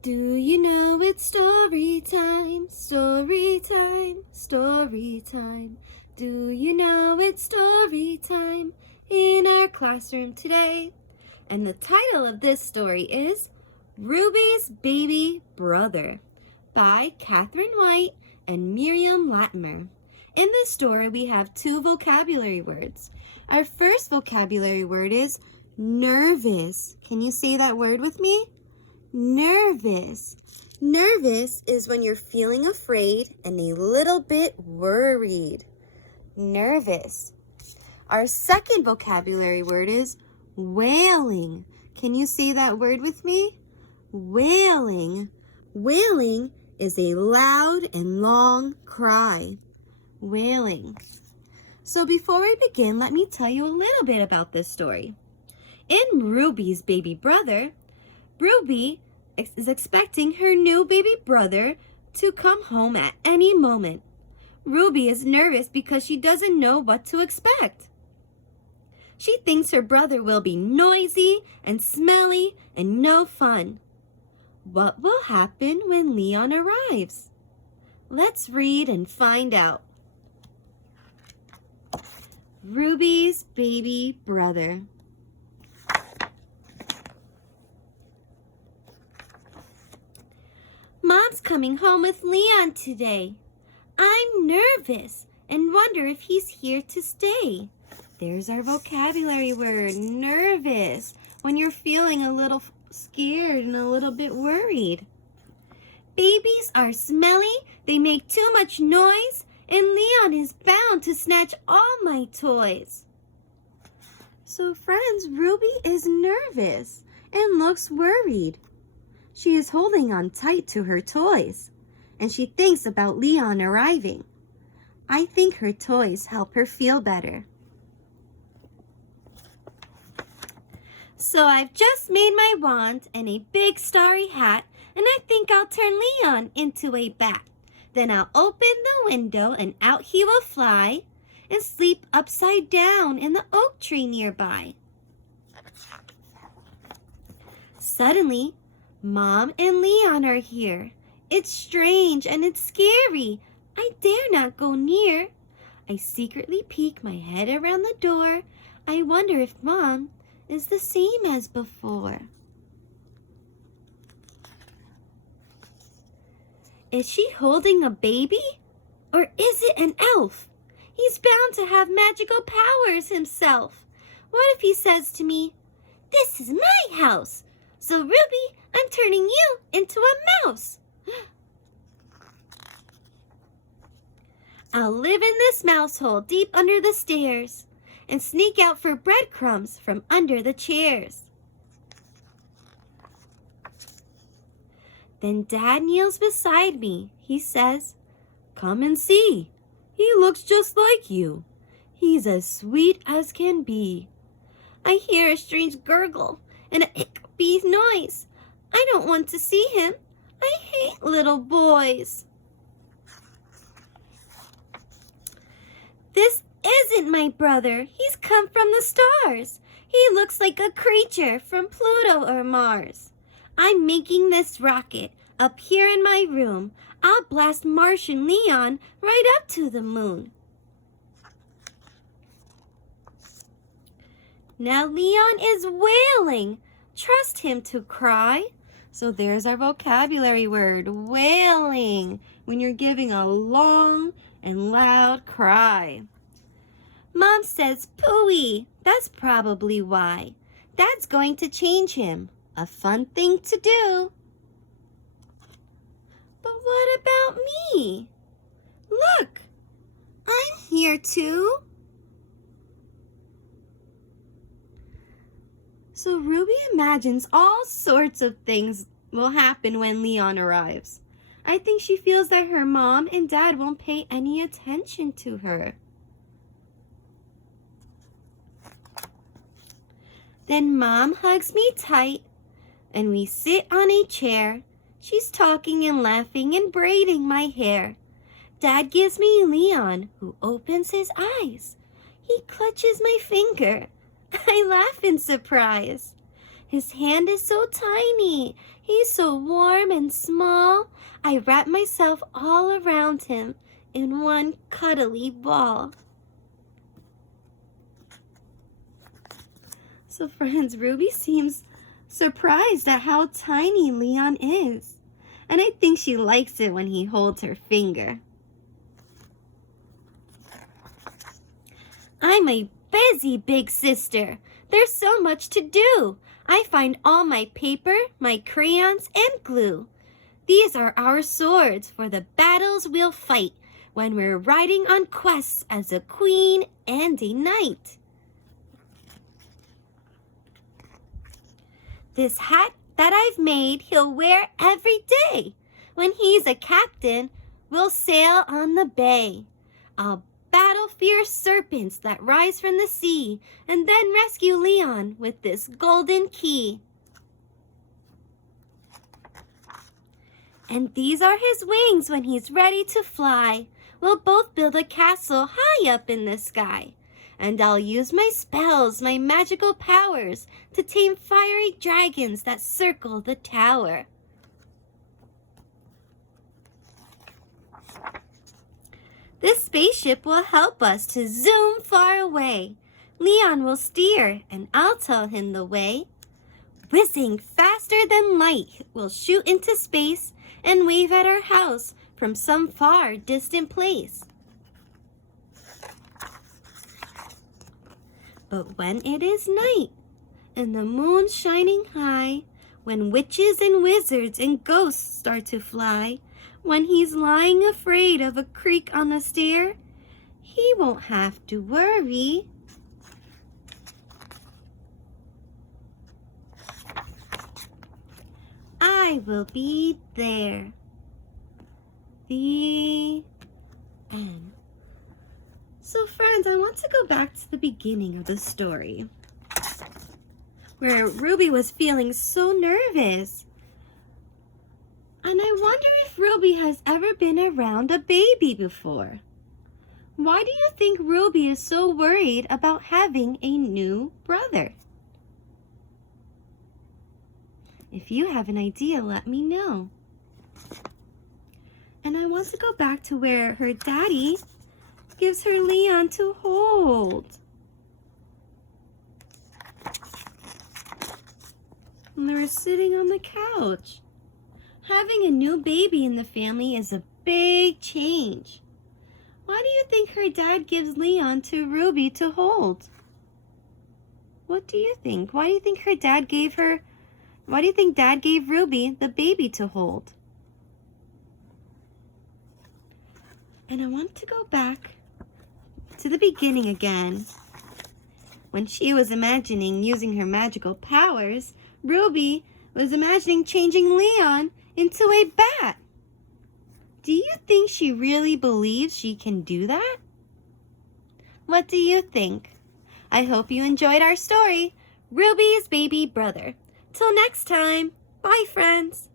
Do you know it's story time, story time, story time? Do you know it's story time in our classroom today? And the title of this story is Ruby's Baby Brother by Catherine White and Miriam Latimer. In this story, we have two vocabulary words. Our first vocabulary word is nervous. Can you say that word with me? Nervous. Nervous is when you're feeling afraid and a little bit worried. Nervous. Our second vocabulary word is wailing. Can you say that word with me? Wailing. Wailing is a loud and long cry. Wailing. So before I begin, let me tell you a little bit about this story. In Ruby's Baby Brother, Ruby is expecting her new baby brother to come home at any moment. Ruby is nervous because she doesn't know what to expect. She thinks her brother will be noisy and smelly and no fun. What will happen when Leon arrives? Let's read and find out. Ruby's Baby Brother. Mom's coming home with Leon today. I'm nervous and wonder if he's here to stay. There's our vocabulary word, nervous, when you're feeling a little scared and a little bit worried. Babies are smelly, they make too much noise, and Leon is bound to snatch all my toys. So friends, Ruby is nervous and looks worried. She is holding on tight to her toys, and she thinks about Leon arriving. I think her toys help her feel better. So I've just made my wand and a big starry hat, and I think I'll turn Leon into a bat. Then I'll open the window and out he will fly and sleep upside down in the oak tree nearby. Suddenly, Mom and Leon are here. It's strange and it's scary. I dare not go near. I secretly peek my head around the door. I wonder if Mom is the same as before. Is she holding a baby? Or is it an elf? He's bound to have magical powers himself. What if he says to me, "This is my house, so Ruby, I'm turning you into a mouse." I'll live in this mouse hole deep under the stairs and sneak out for breadcrumbs from under the chairs. Then Dad kneels beside me. He says, "Come and see. He looks just like you. He's as sweet as can be." I hear a strange gurgle and a hiccupy noise. I don't want to see him. I hate little boys. This isn't my brother. He's come from the stars. He looks like a creature from Pluto or Mars. I'm making this rocket up here in my room. I'll blast Martian Leon right up to the moon. Now Leon is wailing. Trust him to cry. So there's our vocabulary word, wailing, when you're giving a long and loud cry. Mom says pooey. That's probably why. Dad's going to change him. A fun thing to do. But what about me? Look, I'm here too. So Ruby imagines all sorts of things will happen when Leon arrives. I think she feels that her mom and dad won't pay any attention to her. Then Mom hugs me tight and we sit on a chair. She's talking and laughing and braiding my hair. Dad gives me Leon, who opens his eyes. He clutches my finger. I laugh in surprise. His hand is so tiny. He's so warm and small. I wrap myself all around him in one cuddly ball. So friends, Ruby seems surprised at how tiny Leon is. And I think she likes it when he holds her finger. I'm a busy big sister. There's so much to do. I find all my paper, my crayons, and glue. These are our swords for the battles we'll fight when we're riding on quests as a queen and a knight. This hat that I've made he'll wear every day. When he's a captain, we'll sail on the bay. I'll battle fierce serpents that rise from the sea, and then rescue Leon with this golden key. And these are his wings when he's ready to fly. We'll both build a castle high up in the sky. And I'll use my spells, my magical powers, to tame fiery dragons that circle the tower. This spaceship will help us to zoom far away. Leon will steer, and I'll tell him the way. Whizzing faster than light, we'll shoot into space and wave at our house from some far distant place. But when it is night, and the moon shining high, when witches and wizards and ghosts start to fly, when he's lying afraid of a creak on the stair, he won't have to worry. I will be there. The end. So friends, I want to go back to the beginning of the story, where Ruby was feeling so nervous. And I wonder if Ruby has ever been around a baby before. Why do you think Ruby is so worried about having a new brother? If you have an idea, let me know. And I want to go back to where her daddy gives her Leon to hold. And they're sitting on the couch. Having a new baby in the family is a big change. Why do you think her dad gives Leon to Ruby to hold? What do you think? Why do you think Dad gave Ruby the baby to hold? And I want to go back to the beginning again. When she was imagining using her magical powers, Ruby was imagining changing Leon into a bat. Do you think she really believes she can do that? What do you think? I hope you enjoyed our story, Ruby's Baby Brother. Till next time, bye friends.